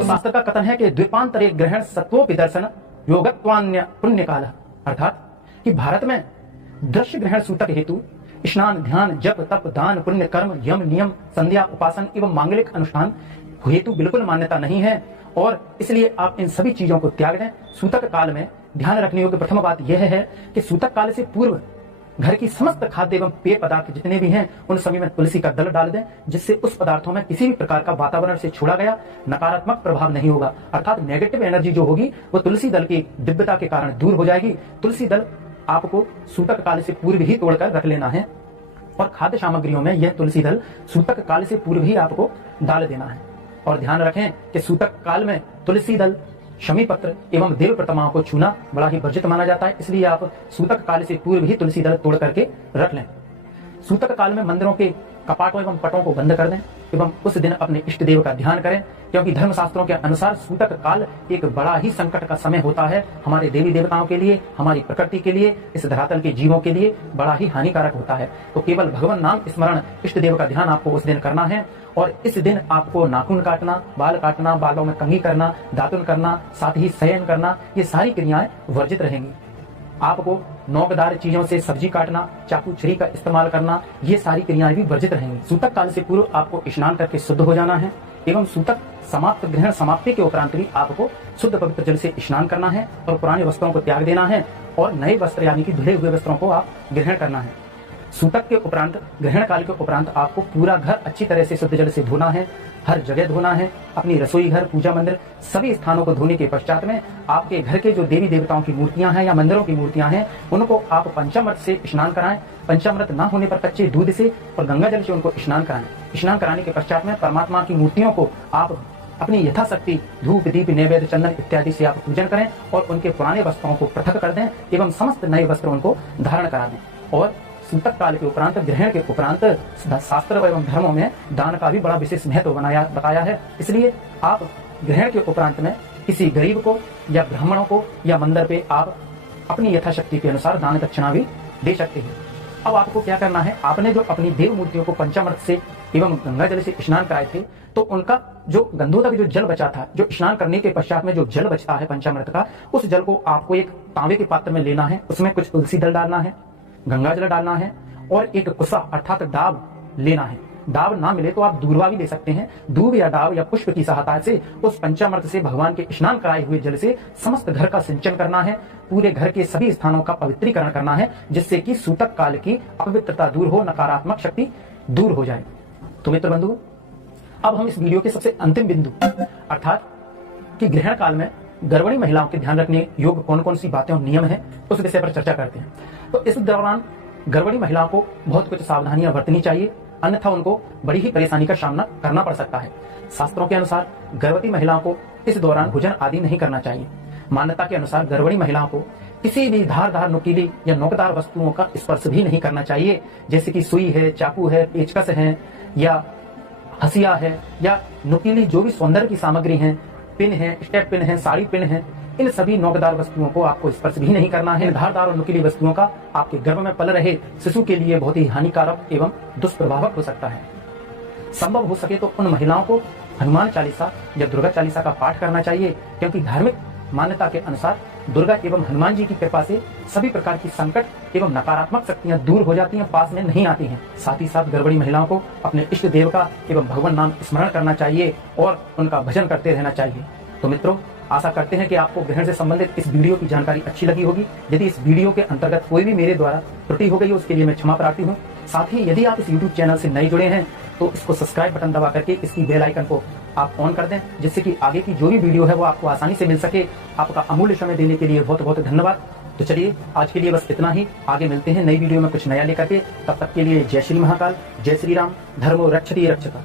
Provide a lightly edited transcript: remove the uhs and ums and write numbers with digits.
तो शास्त्र का कथन है कि द्वीपांतरे ग्रहण सत्वोपि दर्शन योगत्वान्य पुण्य काल, अर्थात कि भारत में दृश्य ग्रहण सूतक हेतु स्नान, ध्यान, जप, तप, दान, पुण्य, कर्म, यम, नियम, संध्या, उपासन एवं मांगलिक अनुष्ठान हेतु बिल्कुल मान्यता नहीं है और इसलिए आप इन सभी चीजों को त्याग दें। सूतक काल में ध्यान रखने योग्य प्रथम बात यह है कि सूतक काल से पूर्व घर की समस्त खाद्य एवं पेय पदार्थ जितने भी हैं उन सभी में तुलसी का दल डाल दें, जिससे उस पदार्थों में किसी भी प्रकार का वातावरण से छोड़ा गया नकारात्मक प्रभाव नहीं होगा, अर्थात नेगेटिव एनर्जी जो होगी वो तुलसी दल की दिव्यता के कारण दूर हो जाएगी। तुलसी दल आपको सूतक काल से पूर्व ही तोड़कर रख लेना है और खाद्य सामग्रियों में यह तुलसी दल सूतक काल से पूर्व ही आपको डाल देना है। और ध्यान रखें कि सूतक काल में तुलसी दल, शमी पत्र एवं देव प्रतिमाओं को छूना बड़ा ही वर्जित माना जाता है, इसलिए आप सूतक काल से पूर्व ही तुलसी दल तोड़ करके रख लें। सूतक काल में मंदिरों के कपाटों एवं पटों को बंद कर दें एवं उस दिन अपने इष्ट देव का ध्यान करें, क्योंकि धर्मशास्त्रों के अनुसार सूतक काल एक बड़ा ही संकट का समय होता है हमारे देवी देवताओं के लिए, हमारी प्रकृति के लिए, इस धरातल के जीवों के लिए बड़ा ही हानिकारक होता है। तो केवल भगवान नाम स्मरण, इष्ट देव का ध्यान आपको उस दिन करना है और इस दिन आपको नाखून काटना, बाल काटना, बालों में कंघी करना, दातुन करना, साथ ही शयन करना, ये सारी क्रियाएं वर्जित रहेंगी। आपको नोकदार चीजों से सब्जी काटना, चाकू छुरी का इस्तेमाल करना, ये सारी क्रियाएं भी वर्जित रहेंगी। सूतक काल से पूर्व आपको स्नान करके शुद्ध हो जाना है एवं सूतक समाप्त ग्रहण समाप्ति के उपरांत भी आपको शुद्ध पवित्र जल से स्नान करना है और पुराने वस्त्रों को त्याग देना है और नए वस्त्र यानी कि धुले हुए वस्त्रों को आप ग्रहण करना है। सूतक के उपरांत, ग्रहण काल के उपरांत आपको पूरा घर अच्छी तरह से शुद्ध जल से धोना है, हर जगह धोना है, अपनी रसोई घर, पूजा मंदिर सभी स्थानों को धोने के पश्चात में आपके घर के जो देवी देवताओं की मूर्तियां हैं या मंदिरों की मूर्तियां हैं उनको आप पंचामृत से स्नान कराएं, पंचामृत ना होने पर कच्चे दूध से और गंगा जल से उनको स्नान कराएं। स्नान कराने के पश्चात में परमात्मा की मूर्तियों को आप अपनी यथाशक्ति धूप, दीप, नैवेद्य, चंदन इत्यादि से आप पूजन करें और उनके पुराने वस्त्रों को पृथक कर दें एवं समस्त नए वस्त्र उनको धारण करा दें। और सूतक काल के उपरांत, ग्रहण के उपरांत शास्त्र एवं धर्मों में दान का भी बड़ा विशेष महत्व बताया है, इसलिए आप ग्रहण के उपरांत में किसी गरीब को या ब्राह्मणों को या मंदिर पे आप अपनी यथाशक्ति के अनुसार दान दक्षिणा भी दे सकते हैं। अब आपको क्या करना है, आपने जो अपनी देव मूर्तियों को पंचामृत से एवं गंगा जल से स्नान कराए थे तो उनका जो गंधोदक जो जल बचा था, जो स्नान करने के पश्चात में जो जल बचता है पंचामृत का, उस जल को आपको एक तांबे के पात्र में लेना है, उसमें कुछ तुलसी दल डालना है, गंगा जल डालना है और एक कुसा अर्थात डाब लेना है। डाब ना मिले तो आप दूर्वा भी ले सकते हैं। दूब या डाब या पुष्प की सहायता से उस पंचामृत से भगवान के स्नान कराए हुए जल से समस्त घर का सिंचन करना है, पूरे घर के सभी स्थानों का पवित्रीकरण करना है, जिससे कि सूतक काल की अपवित्रता दूर हो, नकारात्मक शक्ति दूर हो जाए। तो मित्र बंधु, अब हम इस वीडियो के सबसे अंतिम बिंदु अर्थात कि ग्रहण काल में गर्भणी महिलाओं के ध्यान रखने योग्य कौन कौन सी बातें और नियम है उस विषय पर चर्चा करते हैं। तो इस दौरान गर्भणी महिलाओं को बहुत कुछ सावधानियां बरतनी चाहिए, अन्यथा उनको बड़ी ही परेशानी का सामना करना पड़ सकता है। शास्त्रों के अनुसार गर्भवती महिलाओं को इस दौरान भोजन आदि नहीं करना चाहिए। मान्यता के अनुसार गर्भणी महिलाओं को किसी भी धारदार, नुकीली या नोकदार वस्तुओं का स्पर्श भी नहीं करना चाहिए, जैसे कि सुई है, चाकू है, पेचकस है या हसिया है या नुकीली जो भी सौंदर्य की सामग्री है, पिन है, स्टेप पिन है, साड़ी पिन है, इन सभी नोकदार वस्तुओं को आपको स्पर्श भी नहीं करना है। धारदार और नुकीली वस्तुओं का आपके गर्भ में पल रहे शिशु के लिए बहुत ही हानिकारक एवं दुष्प्रभावक हो सकता है। संभव हो सके तो उन महिलाओं को हनुमान चालीसा या दुर्गा चालीसा का पाठ करना चाहिए, क्योंकि धार्मिक मान्यता के अनुसार दुर्गा एवं हनुमान जी की कृपा से सभी प्रकार की संकट एवं नकारात्मक शक्तियां दूर हो जाती हैं, पास में नहीं आती हैं। साथ ही साथ गर्भणी महिलाओं को अपने इष्ट देव का एवं भगवान नाम स्मरण करना चाहिए और उनका भजन करते रहना चाहिए। तो मित्रों, आशा करते हैं कि आपको ग्रहण से संबंधित इस वीडियो की जानकारी अच्छी लगी होगी। यदि इस वीडियो के अंतर्गत कोई भी मेरे द्वारा त्रुटि हो गई है उसके लिए मैं क्षमा प्रार्थी हूँ। साथ ही यदि आप इस YouTube चैनल से नए जुड़े हैं तो इसको सब्सक्राइब बटन दबा करके इसकी बेल आइकन को आप ऑन कर दें, जिससे कि आगे की जो भी वीडियो है वो आपको आसानी से मिल सके। आपका अमूल्य समय देने के लिए बहुत बहुत धन्यवाद। तो चलिए आज के लिए बस इतना ही, आगे मिलते हैं नई वीडियो में कुछ नया लेकर के। तब तक के लिए जय श्री महाकाल, जय श्री राम, धर्मो रक्षति रक्षता।